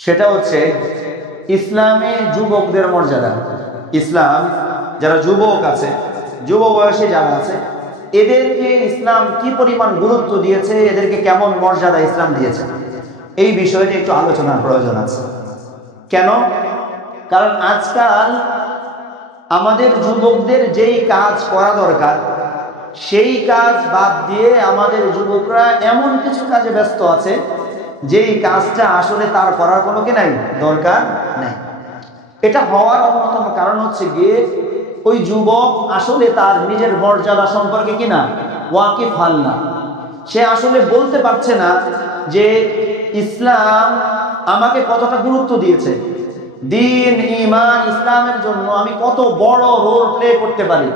সেটা হচ্ছে ইসলামে যুবকদের মর্যাদা। ইসলাম যারা যুবক আছে, যুব বয়সে যারা আছে, এদেরকে ইসলাম কি পরিমাণ গুরুত্ব দিয়েছে, এদেরকে কেমন মর্যাদা ইসলাম দিয়েছে, এই বিষয়টি একটু আলোচনার প্রয়োজন আছে। কেন? কারণ আজকাল আমাদের যুবকদের যেই কাজ করা দরকার সেই কাজ বাদ দিয়ে আমাদের যুবকরা এমন কিছু কাজে ব্যস্ত আছে যেই কাজটা আসলে তার করার কোনো কি নাই, দরকার নাই। এটা হওয়ার অন্যতম কারণ হচ্ছে গিয়ে ওই যুবক আসলে তার নিজের মর্যাদা সম্পর্কে কিনা ওয়াকিফ হন না। সে আসলে বলতে পারছে না যে ইসলাম আমাকে কতটা গুরুত্ব দিয়েছে, দিন ঈমান ইসলামের জন্য আমি কত বড় রোল প্লে করতে পারি,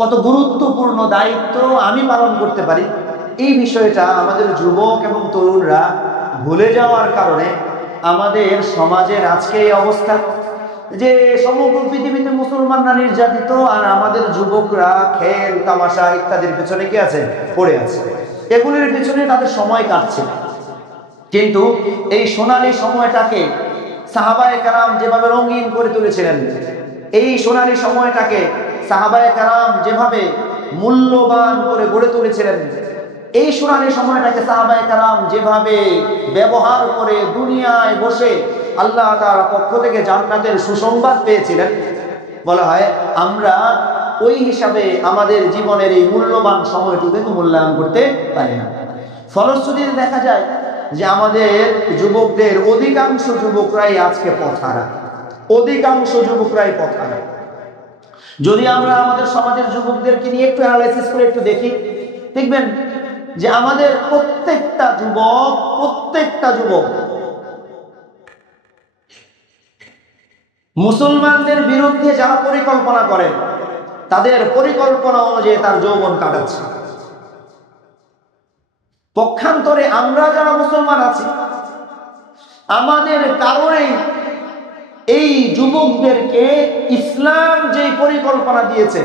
কত গুরুত্বপূর্ণ দায়িত্ব আমি পালন করতে পারি। এই বিষয়টা আমাদের যুবক এবং তরুণরা ভুলে যাওয়ার কারণে আমাদের সমাজের আজকে এই অবস্থা যে সমগ্র পৃথিবীতে মুসলমানরা নির্যাতিত, আর আমাদের যুবকরা খেল তামাশা ইত্যাদির পিছনে কি আছে, পড়ে আছে। এগুলির পিছনে তাদের সময় কাটছে। কিন্তু এই সোনালী সময়টাকে সাহাবায়ে কেরাম যেভাবে রঙিন করে তুলেছিলেন, এই সোনালী সময়টাকে সাহাবায়ে কেরাম যেভাবে মূল্যবান করে গড়ে তুলেছিলেন, এই সোনালী সময়টাকে সাহাবায়ে কেরাম যেভাবে ব্যবহার করে দুনিয়ায় বসে আল্লাহ তাআলার পক্ষ থেকে জান্নাতের সুসংবাদ পেয়েছিলেন, বলা হয় আমরা ওই হিসাবে আমাদের জীবনের এই মূল্যবান সময়টুকু মূল্যায়ন করতে পারি না। ফলশ্রুতিতে দেখা যায় যে আমাদের যুবকদের অধিকাংশ যুবকরাই আজকে পথহারা, অধিকাংশ যুবকরাই পথহারা। যদি আমরা আমাদের সমাজের যুবকদেরকে নিয়ে একটু অ্যানালাইসিস করে একটু দেখি, দেখবেন যে আমাদের প্রত্যেকটা যুবক মুসলমানদের বিরুদ্ধে যারা পরিকল্পনা করে তাদের পরিকল্পনা অনুযায়ী তার যৌবন কাটাচ্ছে। পক্ষান্তরে আমরা যারা মুসলমান আছি, আমাদের কারণেই এই যুবকদেরকে ইসলাম যে পরিকল্পনা দিয়েছে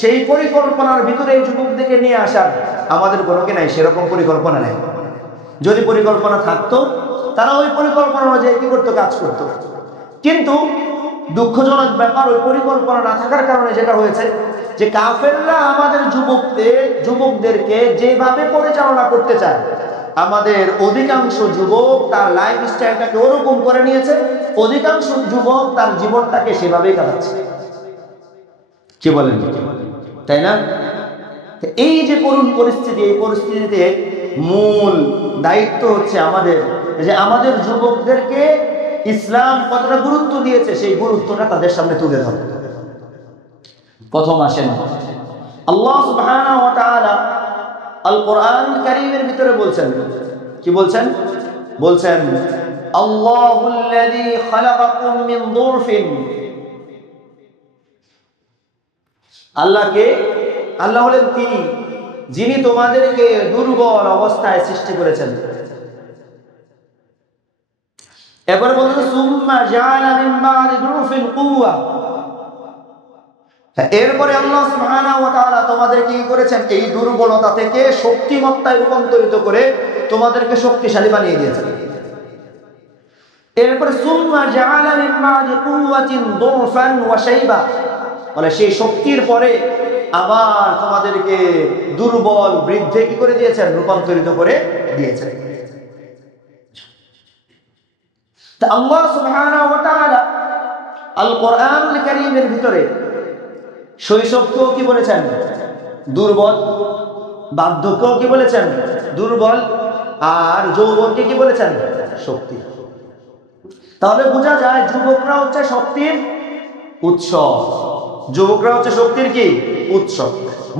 সেই পরিকল্পনার ভিতরে এই যুবকদেরকে নিয়ে আসার আমাদের কোনো কি নাই, সেরকম পরিকল্পনা নেই। যদি পরিকল্পনা থাকতো তারা ওই পরিকল্পনা অনুযায়ী কি করতো, কাজ করতো। কিন্তু দুঃখজনক ব্যাপার, ওই পরিকল্পনা না থাকার কারণে যেটা হয়েছে যে কাফেররা আমাদের যুবকদেরকে যেভাবে পরিচালনা করতে চায়, আমাদের অধিকাংশ যুবক তার লাইফ স্টাইলটাকে ওরকম করে নিয়েছে, অধিকাংশ যুবক তার জীবনটাকে সেভাবেই কাটাচ্ছে। কি বলেন, তাই না? এই যে করুণ পরিস্থিতি, এই পরিস্থিতিতে মূল দায়িত্ব হচ্ছে আমাদের, যে আমাদের যুবকদেরকে ইসলাম কতটা গুরুত্ব দিয়েছে সেই গুরুত্বটা তাদের সামনে তুলে ধরে। প্রথম আসেন আল্লাহ সুবহানাহু ওয়া তাআলা আল কোরআনুল কারীমের ভিতরে বলছেন, কি বলছেন? বলছেন আল্লাহুল্লাযী খালাকাকুম মিন দুরফিন। আল্লাহ হলেন তিনি যিনি তোমাদেরকে দুর্বল অবস্থায় সৃষ্টি করেছেন। এবার বলুন সুম্মা জাআলা মিন বা'দি দুরফিন কুওয়া। এরপরে আল্লাহ সুবহানাহু ওয়া তাআলা তোমাদেরকে কি করেছেন, এই দুর্বলতা থেকে শক্তিমত্তায় রূপান্তরিত করে তোমাদেরকে শক্তিশালী বানিয়ে দিয়েছেন। এরপরে সুম্মা জাআলা মিন বা'দি কুওয়াতিন দুরফান ওয়া শাইবা, বলে সেই শক্তির পরে আবার তোমাদেরকে দুর্বল বৃদ্ধে কি করে দিয়েছেন, রূপান্তরিত করে দিয়েছেন। তা আল্লাহ সুবহানাহু ওয়া তাআলা আল কোরআনুল কারীমের ভিতরে শৈশবকেও কি বলেছেন, দুর্বল, বার্ধক্যও কি বলেছেন, দুর্বল, আর যৌবনকে কি বলেছেন, শক্তি। তাহলে বোঝা যায় যুবকরা হচ্ছে শক্তির উৎস, যুবকরা হচ্ছে শক্তির কি উৎস।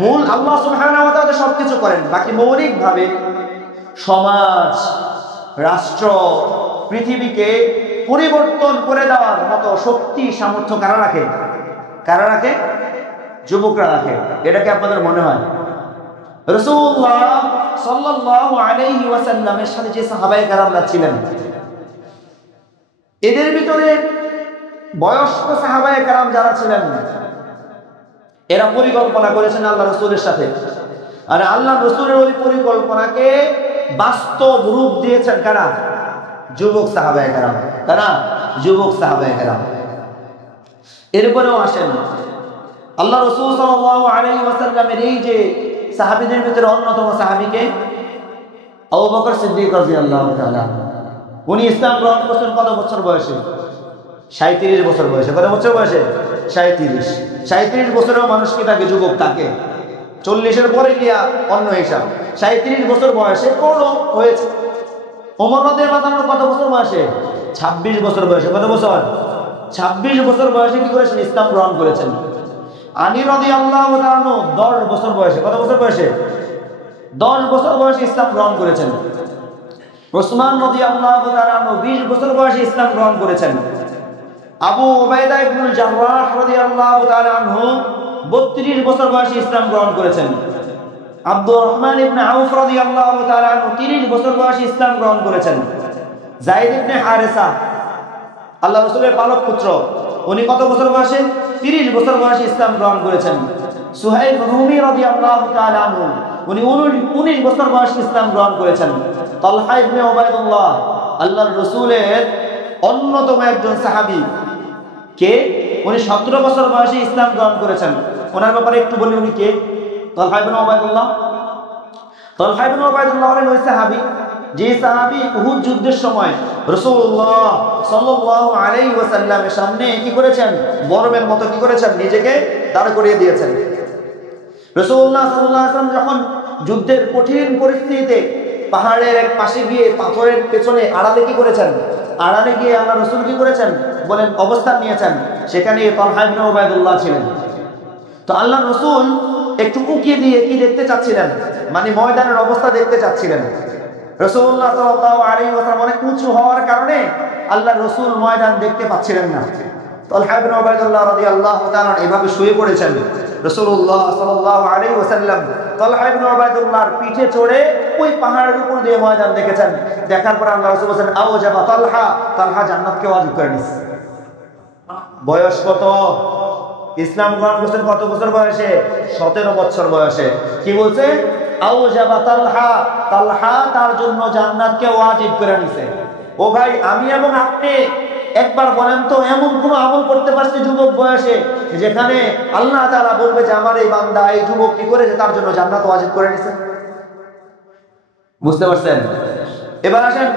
মূল আল্লাহ সুবহানাহু ওয়া তাআলা সবকিছু করেন, বাকি মৌলিকভাবে সমাজ, রাষ্ট্র, পৃথিবীকে পরিবর্তন করে দেওয়ার মতো শক্তি সামর্থ্য কারা রাখে? কারা রাখে? যুবকরা রাখে। এটা কি আপনাদের মনে হয়? রাসূলুল্লাহ সাল্লাল্লাহু আলাইহি ওয়াসাল্লামের সাথে যে সাহাবায়ে কেরামরা ছিলেন, এদের ভিতরে বয়স্ক সাহাবায়ে কেরাম যারা ছিলেন, এরা পরিকল্পনা করেছেন আল্লাহ রাসূলের সাথে, আর আল্লাহ রাসূলের ওই পরিকল্পনাকে বাস্তব রূপ দিয়েছেন কারা? যুবক সাহাবায়ে কেরাম, তাই না? যুবক সাহাবায়ে কেরাম। এরপরেও আসেন আল্লাহ রাসূল সাল্লাল্লাহু আলাইহি ওয়াসাল্লামের এই যে সাহাবীদের ভিতরে অন্যতম সাহাবীকে আবু বকর সিদ্দিক রাদিয়াল্লাহু তাআলা, উনি ইসলাম গ্রহণ করেছেন কত বছর বয়সে? 37 বছর বয়সে। কত বছর বয়সে? 37। 37 বছরেও মানুষ কি থাকে? যুবক থাকে। 40-এর পরে গিয়া অন্য হিসাব। 37 বছর বয়সে পূর্ণ হয়েছে। ওমর রাদিয়াল্লাহু আনহু কত বছর বয়সে? 26 বছর বয়সে। কত বছর? 26 বছর বয়সে কি করেছেন? ইসলাম গ্রহণ করেছেন। আলী রাদিয়াল্লাহু তাআলা 10 বছর বয়সে। কত বছর বয়সে? 10 বছর বয়সে ইসলাম গ্রহণ করেছেন। ওসমান রাদিয়াল্লাহু তাআলা 20 বছর বয়সে ইসলাম গ্রহণ করেছেন। আবু উবাইদা ইবনুল জাররাহ রাদিয়াল্লাহু তাআলা আনহু 32 বছর বয়সে ইসলাম গ্রহণ করেছেন। আব্দুর রহমান ইবনে আউফ রাদিয়াল্লাহু তাআলা আনহু 30 বছর বয়সে ইসলাম গ্রহণ করেছেন। যায়েদ ইবনে হারেসা আল্লাহ রাসূলের পালক পুত্র, উনি কত বছর বয়সে? 30 বছর বয়সে ইসলাম গ্রহণ করেছেন। সুহাইব রুমি রাদিয়াল্লাহু তাআলা আনহু উনি 19 বছর বয়সে ইসলাম গ্রহণ করেছেন। তালহা ইবনে উবাইদুল্লাহ আল্লাহর রাসূলের অন্যতম একজন সাহাবী, কে? উনি 17 বছর বয়সে ইসলাম গ্রহণ করেছেন। ওনার ব্যাপারে একটু বলি, উনি কে? তালহা ইবনে উবাইদুল্লাহ। তালহা ইবনে উবাইদুল্লাহ হলেন ওই সাহাবী যে সাহাবী উহুদ যুদ্ধের সময় রাসূলুল্লাহ সাল্লাল্লাহু আলাইহি ওয়াসাল্লামের সামনে কি করেছেন? বরফের মতো কি করেছেন? নিজেকে দাঁড় করিয়ে দিয়েছেন। রাসূলুল্লাহ সাল্লাল্লাহু আলাইহি ওয়াসাল্লাম যখন যুদ্ধের কঠিন পরিস্থিতিতে পাহাড়ের এক পাশে গিয়ে পাথরের পেছনে আড়ালে কি করেছেন? আড়ালে গিয়ে আল্লাহ রাসূল কি করেছেন? বলেন অবস্থান নিয়েছেন। সেখানে তালহা ইবনে উবাইদুল্লাহ ছিলেন। তো আল্লাহ রাসূল একটু উকিয়ে দিয়ে কি দেখতে চাচ্ছিলেন? মানে ময়দানের অবস্থা দেখতে চাচ্ছিলেন। রাসূলুল্লাহ সাল্লাল্লাহু আলাইহি ওয়াসাল্লাম অনেক উঁচু হওয়ার কারণে আল্লাহ রাসূল ময়দান দেখতে পাচ্ছিলেন না। তালহা ইবনে উবাইদুল্লাহ রাদিয়াল্লাহু তাআলা এভাবে শুয়ে পড়েছেন। রাসূলুল্লাহ সাল্লাল্লাহু আলাইহি ওয়াসাল্লাম তালহা ইবনে উবাইদুল্লাহর পিঠে চড়ে ওই পাহাড়ের উপর দিয়ে ময়দান দেখেছেন। দেখার পর আল্লাহ রাসূল বলেন আওজাবা তালহা, তালহা জান্নাতকে ওয়াজিব করে নিয়েছে। বয়স কত? ইসলাম গ্রহণ করেছেন কত বছর বয়সে? 17 বছর বয়সে। কি বলছে? আওজাবা তালহা, তালহা তার জন্য জান্নাতকে ওয়াজিব করে নিয়েছে। ও ভাই, আমি এবং আপনি একবার বলেন তো এমন কোন আমল করতে পারছে যুবক বয়সে যেখানে আল্লাহ তাআলা বলবে যে আমার এই বান্দা, এই যুবক কি করেছে? তার জন্য জান্নাত ওয়াজিব করে নিয়েছে। বুঝতে পারছেন? এবার আসেন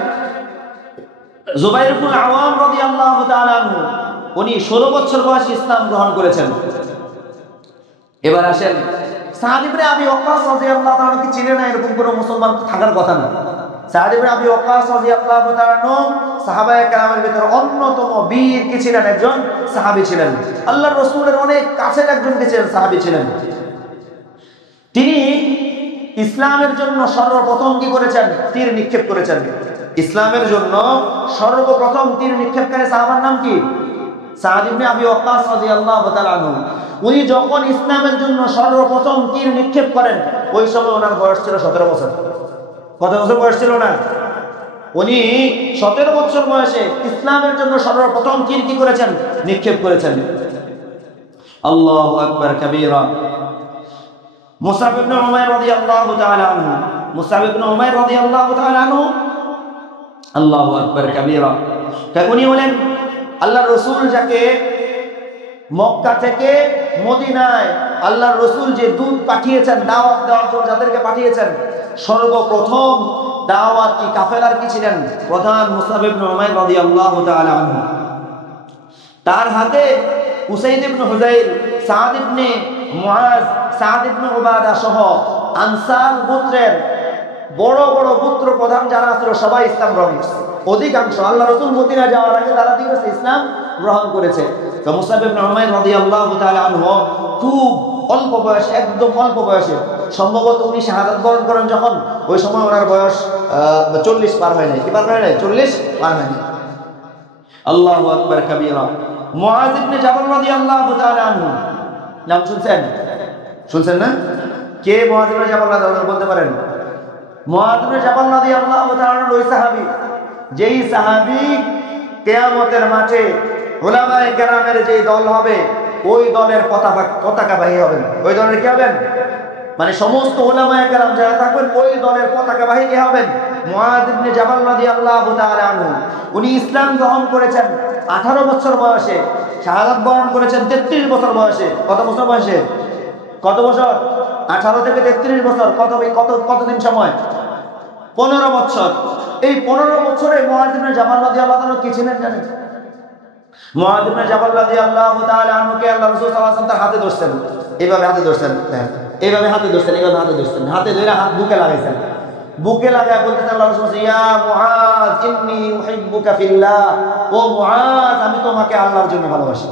জুবাইর ইবনে আওয়াম রাদিয়াল্লাহু তাআলা আনহু, উনি 16 বছর বয়সে ইসলাম গ্রহণ করেছেন। এবার আসেন সাদ ইবনে আবি ওয়াক্কাস রাদিয়াল্লাহু তাআলা, কি চিনে না? এরকম কোনো মুসলমান থাকার কথা না। সাদ ইবনে আবি ওয়াক্কাস রাদিয়াল্লাহু তাআলা সাহাবায়ে কেরামের ভিতরে অন্যতম বীর কি ছিলেন? একজন সাহাবী ছিলেন। আল্লাহর রাসূলের অনেক কাছের একজন কি ছিলেন? সাহাবী ছিলেন। তিনি ইসলামের জন্য সর্বপ্রথম কি করেছেন? তীর নিক্ষেপ করেছেন। ইসলামের জন্য সর্বপ্রথম তীর নিক্ষেপকারী সাহাবার নাম কি? সাদ ইবনে আবি ওয়াক্কাস রাদিয়াল্লাহু তাআলা আনহু। উনি যখন ইসলামের জন্য সর্বপ্রথম তীর নিক্ষেপ করেন, ওই সময় ওনার বয়স ছিল 17 বছর। কত বছর বয়স ছিল না? উনি 17 বছর বয়সে ইসলামের জন্য সর্বপ্রথম তীর কি করেছেন? নিক্ষেপ করেছেন। আল্লাহু আকবার কাবীরা। মুসআব ইবনে উমাইর রাদিয়াল্লাহু তাআলা আনহু, মুসআব ইবনে উমাইর রাদিয়াল্লাহু তাআলা আনহু, আল্লাহু আকবার কাবীরা। উনি হলেন আল্লাহর রাসূল যাকে মক্কা থেকে মদিনায় আল্লাহর রাসূল যে দূত পাঠিয়েছেন দাওয়াত দেওয়ার জন্য, যাদেরকে পাঠিয়েছেন, সর্বপ্রথম দাওয়াতি কাফেলার কি ছিলেন? প্রধান মুসআব ইবনে উমাইর রাদিয়াল্লাহু তাআলা আনহু। তার হাতে উসাইদ ইবনে হুযাইর, সাদ ইবনে মুআজ, সাদ ইবনে উবাদা সহ আনসার গোত্রের বড় বড় গোত্র প্রধান যারা ছিল সবাই ইসলাম গ্রহণ করেছে। অধিকাংশ আল্লাহ রাসূল মদিনা যাওয়ার আগে তারা কি করেছে? ইসলাম গ্রহণ করেছে। তো মুসআব ইবনে উমাইর রাদিয়াল্লাহু তাআলা আনহু খুব অল্প বয়সে, একদম অল্প বয়সে, সম্ভবত উনি শাহাদাত বরণ করেন যখন, ওই সময় ওনার বয়স 40 পার হয় নাই। কি পার হয় নাই? 40 পার হয় নাই। আল্লাহু আকবার কাবীরা। মুআজ ইবনে জাবাল রাদিয়াল্লাহু তাআলা আনহু, নাম শুনছেন? শুনছেন না? কে মুআজ ইবনে জাবাল রাদিয়াল্লাহু বলতে পারেন? মুআজ ইবনে জাবাল রাদিয়াল্লাহু তাআলা ওই সাহাবী, যেই সাহাবী কিয়ামতের মাঠে উলামায়ে কেরামের যেই দল হবে, ওই দলের পতাকাবাহী হবেন। ওই দলের কি হবেন? মানে সমস্ত উলামায়ে কেরাম যারা থাকবেন ওই দলের পতাকাবাহী কে হবেন? মুআয ইবনে জাবাল রাদিয়াল্লাহু তাআলা আনহু, উনি ইসলাম গ্রহণ করেছেন 18 বছর বয়সে, শাহাদাত বরণ করেছেন 33 বছর বয়সে। কত বছর বয়সে? কত বছর? 18 থেকে 33 বছর। কতদিন সময়? 15 বছর। এই 15 বছরে মুআয ইবনে জাবাল রাদিয়াল্লাহু তাআলা কি ছিলেন জানেন? মুআয ইবনে জাবাল রাদিয়াল্লাহু তাআলা আনহুকে আল্লাহ রাসূল সাল্লাল্লাহু আলাইহি ওয়াসাল্লাম তার হাতে ধরছেন, এইভাবে হাতে ধরছেন, এইভাবে হাতে ধরছেন, এইভাবে হাতে ধরছেন, হাতে ধরে হাত বুকে লাগাইছেন। বুকে লাগায় বলতেছেন আল্লাহ রাসূল, ইয়া মুআয ইন্নী উহিব্বুকা ফিল্লাহ, ও মুআয আমি তোমাকে আল্লাহর জন্য ভালোবাসি।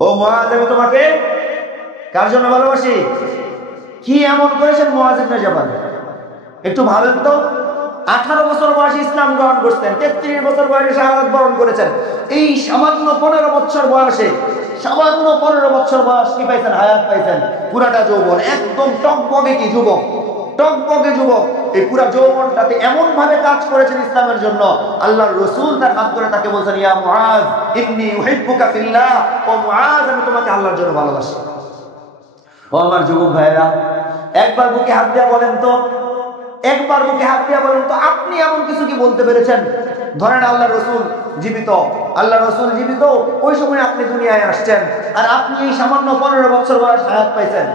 ও মুআয আমি তোমাকে কার জন্য ভালোবাসি? কি এমন করেছেন মুআয ইবনে জাবাল? একটু ভাবেন তো। 18 বছর বয়সে ইসলাম গ্রহণ করতেন, 33 বছর বয়সে শাহাদাত বরণ করেছেন। এই সামান্য 15 বছর বয়সে, সামান্য 15 বছর বয়স কি পাইছেন? হায়াত পাইছেন, পুরাটা যৌবন, একদম টকবগে কি যুবক, টকবগে যুবক। এই পুরা যৌবনটাতে এমন ভাবে কাজ করেছেন ইসলামের জন্য, আল্লাহর রাসূল তার হাত ধরে তাকে বলছেন, ইয়া মুআয ইন্নী উহিব্বুকা ফিল্লাহ, ও মুআয আমি তোমাকে আল্লাহর জন্য ভালোবাসি। ও আমার যুবক ভাইরা, একবার বুকে হাত দিয়া বলেন তো, একবার বুকে হাত দিয়া বলেন তো, আপনি এমন কিছু কি বলতে পেরেছেন? ধরেন আল্লাহর রাসূল জীবিত, আল্লাহর রাসূল জীবিত, ওই সময় আপনি দুনিয়ায় আসছেন, আর আপনি এই সামান্য 15 বছর বয়স হায়াত পাইছেন।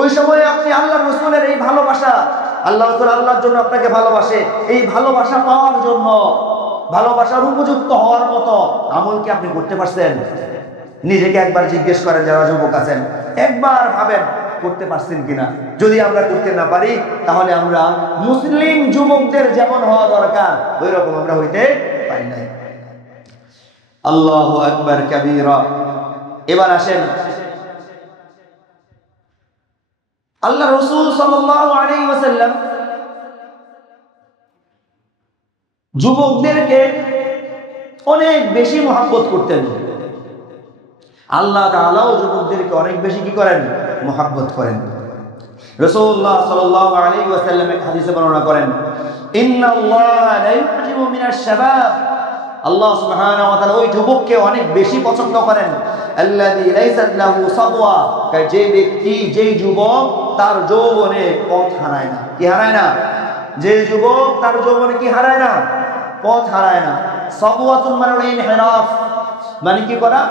ওই সময় আপনি আল্লাহর রাসূলের এই ভালোবাসা, আল্লাহ রাসূল আল্লাহর জন্য আপনাকে ভালোবাসে, এই ভালোবাসা পাওয়ার জন্য, ভালোবাসার উপযুক্ত হওয়ার মতো আমল কি আপনি করতে পারছেন? নিজেকে একবার জিজ্ঞেস করেন, যারা যুবক আছেন, একবার ভাবেন করতে পারছেন কিনা। যদি আমরা করতে না পারি, তাহলে আমরা মুসলিম যুবকদের যেমন হওয়া দরকার ওই রকম আমরা হইতে পারি নাই। আল্লাহু আকবার কাবীরা। এবার আসেন, আল্লাহ রাসূল সাল্লাল্লাহু আলাইহি ওয়াসাল্লাম যুবকদেরকে অনেক বেশি মহব্বত করতেন। আল্লাহ তাআলাও যুবকদেরকে অনেক বেশি কি করেন? মহব্বত করেন। রাসূলুল্লাহ সাল্লাল্লাহু আলাইহি ওয়াসাল্লাম এক হাদিসে বর্ণনা করেন, ইন্নাল্লাহা লা ইউজিবু মিনাশ শাবাব, আল্লাহ সুবহানাহু ওয়া তাআলা ওই যুবককে অনেক বেশি পছন্দ করেন, আল্লাযী লাইসাত লাহু সাবওয়া, যে ব্যক্তি, যেই যুবক তার যৌবনে পথ হারায় না। কি হারায় না? যে যুবক তার যৌবনে কি হারায় না? পথ হারায় না। সাবওয়াতুন মানে ইনহিরাফ, মানে কি করা?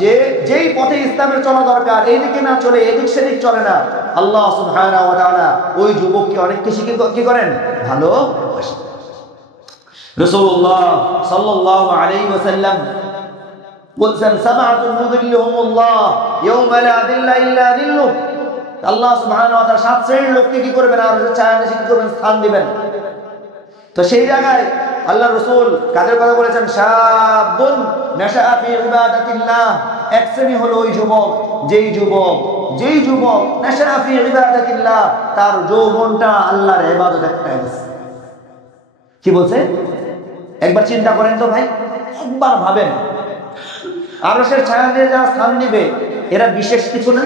যে যেই পথে ইসলামের চলা দরকার এইদিকে না চলে এদিক সেদিক চলে না, আল্লাহ সুবহানাহু ওয়া তাআলা ওই যুবককে অনেক বেশি কি করেন? ভালোবাসেন। রাসূলুল্লাহ সাল্লাল্লাহু আলাইহি ওয়াসাল্লাম বলেছেন, সাবআতুন যুযিল্লুহুমুল্লাহ ইয়াওমা লা যিল্লা ইল্লা যিল্লুহ, আল্লাহ সুবহানাহু ওয়া তাআলা 7 শ্রেণীর লোককে কি করবেন? আর ছায়া নিচে কি করবেন? স্থান দিবেন। তো সেই জায়গায় আল্লাহ রাসূল কাদের কথা বলেছেন? শাবুন নাশাআ ফি ইবাদাতিল্লাহ, এক শ্রেণী হলো ওই যুবক, যেই যুবক নাশাআ ফি ইবাদাতিল্লাহ, তার যৌবনটা আল্লাহর ইবাদতে কাটাইছে। কি বলছে? একবার চিন্তা করেন তো ভাই, একবার ভাবেন, আরশের ছায়া দিয়ে যারা স্থান দিবে এরা বিশেষ কিছু না?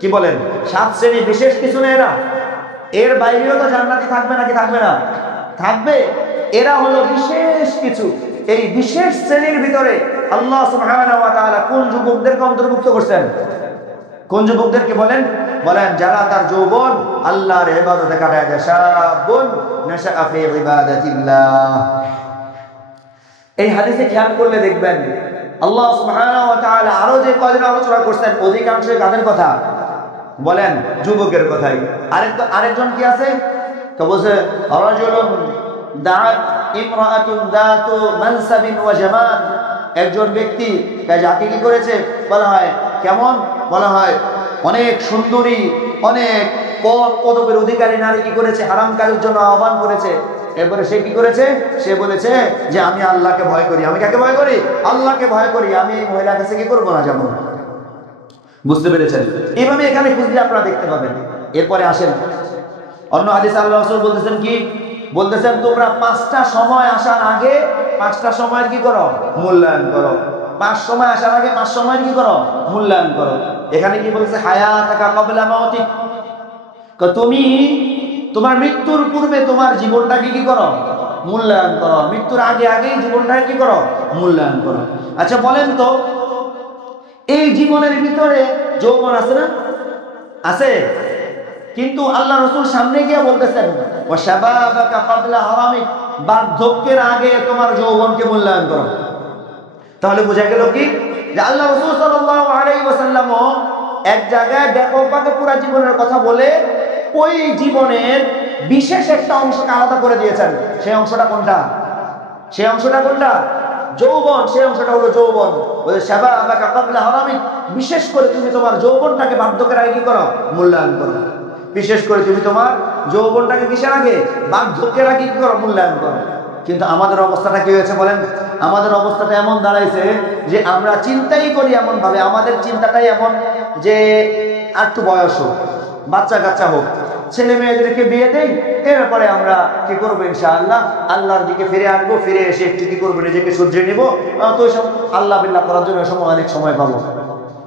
কি বলেন? 7 শ্রেণী বিশেষ কিছু না এরা? এর বাইরেও তো জান্নাতি থাকবে নাকি থাকবে না? থাকবে। এরা হলো বিশেষ কিছু। এই বিশেষ শ্রেণীর ভিতরে আল্লাহ সুবহানাহু ওয়া তাআলা কোন যুবকদেরকে অন্তর্ভুক্ত করছেন? কোন যুবকদেরকে বলেন? যারা তার যৌবন আল্লাহর ইবাদতে কাটায় দেয়। শাবুন নাশাআ ফি ইবাদাতিল্লাহ। এই হাদিসে খেয়াল করলে দেখবেন আল্লাহ সুবহানাহু ওয়া তাআলা আরো যে কয়দিন আলোচনা করছেন, অধিকাংশই কাদের কথা বলেন? যুবকের কথাই। আরেকজন কি আছে? তো বলছে রাজুলুন দাআত ইমরাআতুন যাতু মানসাবিন ওয়া জামাল, একজন ব্যক্তি যাকে কি করেছে বলা হয় কেমন? বলা হয় অনেক সুন্দরী, অনেক পদ পদকের অধিকারী নারী কি করেছে? হারাম কাজের জন্য আহ্বান করেছে। এরপরে সে কি করেছে? সে বলেছে যে আমি আল্লাহকে ভয় করি। আমি কাকে ভয় করি? আল্লাহকে ভয় করি। আমি এই মহিলার কাছে কি করবো না, যাবো। বুঝতে পেরেছেন? এইভাবে এখানে খুঁজলে আপনারা দেখতে পাবেন। এরপরে আসেন অন্য হাদিসে আল্লাহ রাসূল বলতেছেন কি? বলতেছেন তোমরা 5টা সময় আসার আগে 5টা সময়ের কি করো? মূল্যায়ন করো। 5 সময় আসার আগে 5 সময়ের কি করো? মূল্যায়ন করো। এখানে কি বলছে? হায়াতাকা ক্বাবলা মাউতিক, তুমি তোমার মৃত্যুর পূর্বে তোমার জীবনটাকে কি করো? মূল্যায়ন করো। মৃত্যুর আগে আগেই জীবনটাকে কি করো? মূল্যায়ন করো। আচ্ছা বলেন তো, এই জীবনের ভিতরে যৌবন আছে না? আছে? কিন্তু আল্লাহ রাসূল সামনে গিয়ে বলতেছেন ওয়া শাবাবাকা ক্বাবলা হারামিক, বার্ধক্যের আগে তোমার যৌবনকে মূল্যায়ন করো। তাহলে বোঝা গেল কি যে আল্লাহ রাসূল সাল্লাল্লাহু আলাইহি ওয়াসাল্লাম এক জায়গায় ব্যাপকভাবে পুরো জীবনের কথা বলে ওই জীবনের বিশেষ একটা অংশকে আলাদা করে দিয়েছেন। সেই অংশটা কোনটা? সেই অংশটা কোনটা? যৌবন। সেই অংশটা হলো যৌবন। ওই শাবাবাকা ক্বাবলা হারামিক, বিশেষ করে তুমি তোমার যৌবনটাকে বার্ধক্যের আগে কি করো? মূল্যায়ন করো। বিশেষ করে তুমি তোমার যৌবনটাকে কিসের আগে? বার্ধক্যের আগে কি করো? মূল্যায়ন করো। কিন্তু আমাদের অবস্থাটা কি হয়েছে বলেন? আমাদের অবস্থাটা এমন দাঁড়াইছে যে আমরা চিন্তাই করি এমন ভাবে, আমাদের চিন্তাটাই এমন যে আর একটু বয়স হোক, বাচ্চা কাচ্চা হোক, ছেলে মেয়েদেরকে বিয়ে দেই, এরপরে আমরা কি করবো ইনশাআল্লাহ আল্লাহর দিকে ফিরে আসবো, ফিরে এসে একটু কি করবো নিজেকে সূর্যে নিবো, তো সব আল্লাহ বিল্লাহ করার জন্য অনেক সময় পাবো।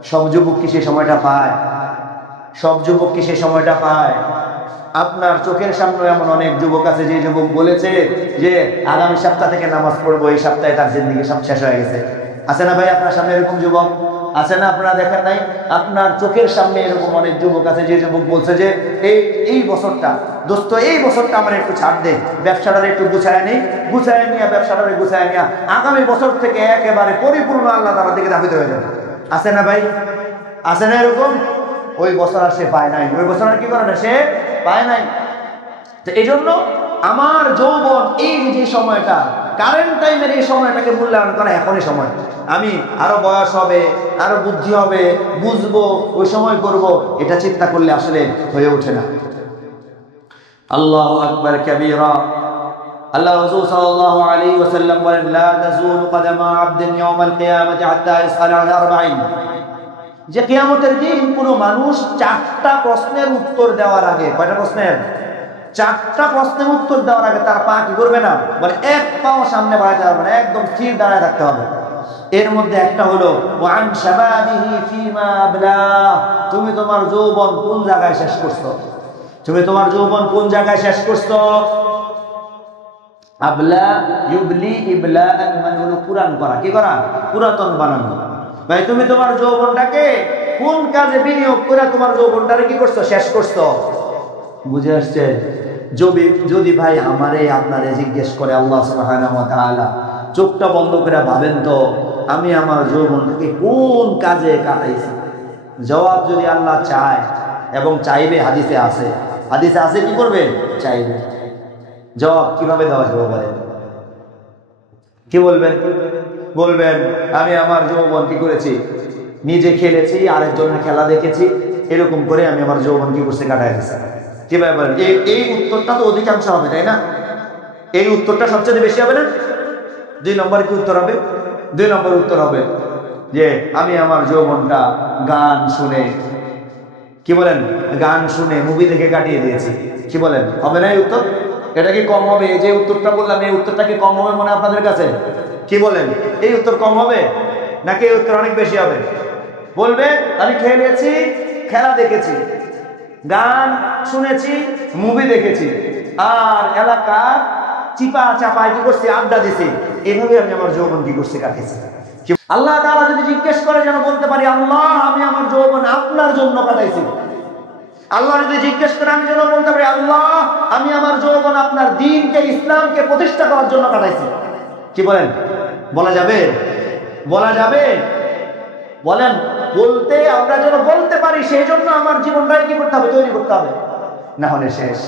সব যুবক কি সেই সময়টা পায়? সব যুবক কি সেই সময়টা পায়? আপনার চোখের সামনে এমন অনেক যুবক আছে যে যুবক বলেছে যে আগামী সপ্তাহ থেকে নামাজ পড়বো, এই সপ্তাহে তার জিন্দেগি সব শেষ হয়ে গেছে। আছে না ভাই আপনার সামনে এরকম যুবক? আছে না? আপনারা দেখেন নাই? আপনার চোখের সামনে এরকম অনেক যুবক আছে যে যুবক বলছে যে এই বছরটা দোস্ত, এই বছরটা আমার একটু ছাড় দে, ব্যবসাটারে একটু গুছায় নিই, গুছায় নিয়ে ব্যবসাটারে গুছায় নিয়ে আগামী বছর থেকে একেবারে পরিপূর্ণ আল্লাহ তাআলার দিকে ধাবিত হয়ে যাবে। আছে না ভাই? আছে না এরকম? ওই বছর আর সে পায় নাই, ওই বছর আর কি করে না, সে পায় নাই। তো এই জন্য আমার যৌবন, এই যে সময়টা, কারেন্ট টাইমের এই সময়টাকে মূল্যায়ন করা এখনই সময়। আমি আরো বয়স হবে, আরো বুদ্ধি হবে, বুঝবো, ওই সময় করব, এটা চিন্তা করলে আসলে হয়ে ওঠে না। আল্লাহু আকবার কাবীরা। আল্লাহ রাসূল সাল্লাল্লাহু আলাইহি ওয়াসাল্লাম বলেন লা তাজুলু কদামা আবদিন ইয়াউমাল কিয়ামাতি হাত্তা ইসআলা আন আরবাঈন, যে কিয়ামতের দিন কোনো মানুষ 4টা প্রশ্নের উত্তর দেওয়ার আগে, কয়টা প্রশ্নের? 4টা প্রশ্নের উত্তর দেওয়ার আগে তার পা কি করবে না, বলে এক পাও সামনে বাড়াতে হবে না, একদম স্থির দাঁড়ায় থাকতে হবে। এর মধ্যে একটা হলো ওয়ান শাবাবিহি ফিমা আবলা, তুমি তোমার যৌবন কোন জায়গায় শেষ করছো? তুমি তোমার যৌবন কোন জায়গায় শেষ করছো? আবলা ইউবলি ইবলাআন, মানে হলো পুরান করা, কি করা? পুরাতন বানানো। ভাই তুমি তোমার যৌবনটাকে কোন কাজে বিনিয়োগ করে তোমার যৌবনটারে কি করছো? শেষ করছো। বুঝে আসছে? যদি ভাই আমারে আপনারে জিজ্ঞেস করে আল্লাহ সুবহানাহু ওয়া তাআলা, চোখটা বন্ধ করে ভাবেন তো আমি আমার যৌবনটাকে কোন কাজে কাটাইছি? জবাব যদি আল্লাহ চায় এবং চাইবে, হাদিসে আছে, হাদিসে আছে কি করবে? চাইবে। জবাব কিভাবে দেওয়া যাবে বলেন? কি বলবেন? বলবেন আমি আমার যৌবন কি করেছি? নিজে খেলেছি, আরেকজনের খেলা দেখেছি, এরকম করে আমি আমার যৌবন কি করছি? কাটাই দিয়েছি। কিভাবে বলেন? এই উত্তরটা তো অধিকাংশ হবে, তাই না? এই উত্তরটা সবচেয়ে বেশি হবে না? 2 নম্বর কি উত্তর হবে? 2 নম্বর উত্তর হবে যে আমি আমার যৌবনটা গান শুনে, কি বলেন, গান শুনে, মুভি দেখে কাটিয়ে দিয়েছি। কি বলেন? হবে না এই উত্তর? এটা কি কম হবে? এই যে উত্তরটা বললাম, এই উত্তরটা কি কম হবে মনে আপনাদের কাছে? কি বলেন? এই উত্তর কম হবে নাকি এই উত্তর অনেক বেশি হবে? বলবে আমি খেলেছি, খেলা দেখেছি, গান শুনেছি, মুভি দেখেছি, আর এলাকা চিপা চাপায় কি করছি? আড্ডা দিছি। এভাবে আমি আমার যৌবন কি করছি? কাটিয়েছি। আল্লাহ তাআলা যদি জিজ্ঞেস করে যেন বলতে পারি আল্লাহ আমি আমার যৌবন আপনার জন্য কাটাইছি। আল্লাহ যদি জিজ্ঞেস করে আমি যেন বলতে পারি আল্লাহ আমি আমার যৌবন আপনার দ্বীনকে, ইসলামকে প্রতিষ্ঠা করার জন্য কাটাইছি। কি বলেন? বলা যাবে? বলা যাবে? বলেন। বলতে আমরা যেন বলতে পারি সেই জন্য আমার জীবনটাই কি করতে হবে? তৈরি করতে হবে। না হলে শেষ।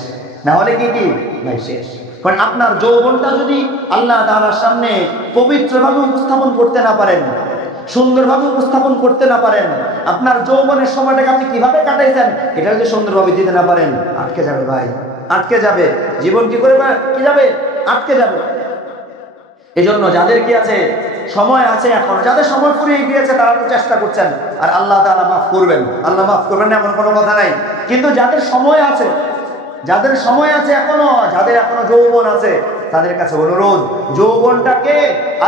না হলে কি ভাই শেষ। কারণ আপনার যৌবনটা যদি আল্লাহ তাআলার সামনে পবিত্রভাবে উপস্থাপন করতে না পারেন, সুন্দরভাবে উপস্থাপন করতে না পারেন, আপনার যৌবনের সময়টাকে আপনি কিভাবে কাটাইছেন এটা যদি সুন্দরভাবে দিতে না পারেন, আটকে যাবে ভাই, আটকে যাবে। জীবন কি করে কি যাবে? আটকে যাবে। এজন্য যাদের কি আছে, সময় আছে, এখন যাদের সময় ফুরিয়ে গিয়েছে তারা তো চেষ্টা করছেন, আর আল্লাহ তাআলা মাফ করবেন। আল্লাহ মাফ করবেন না এমন কোনো কথা নাই। কিন্তু যাদের সময় আছে, যাদের সময় আছে এখনো, যাদের এখনো যৌবন আছে, তাদের কাছে অনুরোধ যৌবনটাকে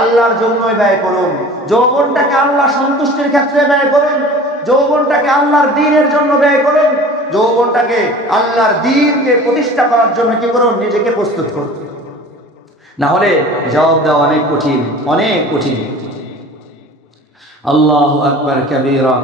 আল্লাহর জন্যই ব্যয় করুন, যৌবনটাকে আল্লাহ সন্তুষ্টির ক্ষেত্রে ব্যয় করুন, যৌবনটাকে আল্লাহর দ্বীনের জন্য ব্যয় করুন, যৌবনটাকে আল্লাহর দ্বীনকে প্রতিষ্ঠা করার জন্য কি করুন? নিজেকে প্রস্তুত করুন। না হলে জবাব দেওয়া অনেক কঠিন, অনেক কঠিন। আল্লাহু আকবার কাবীরা।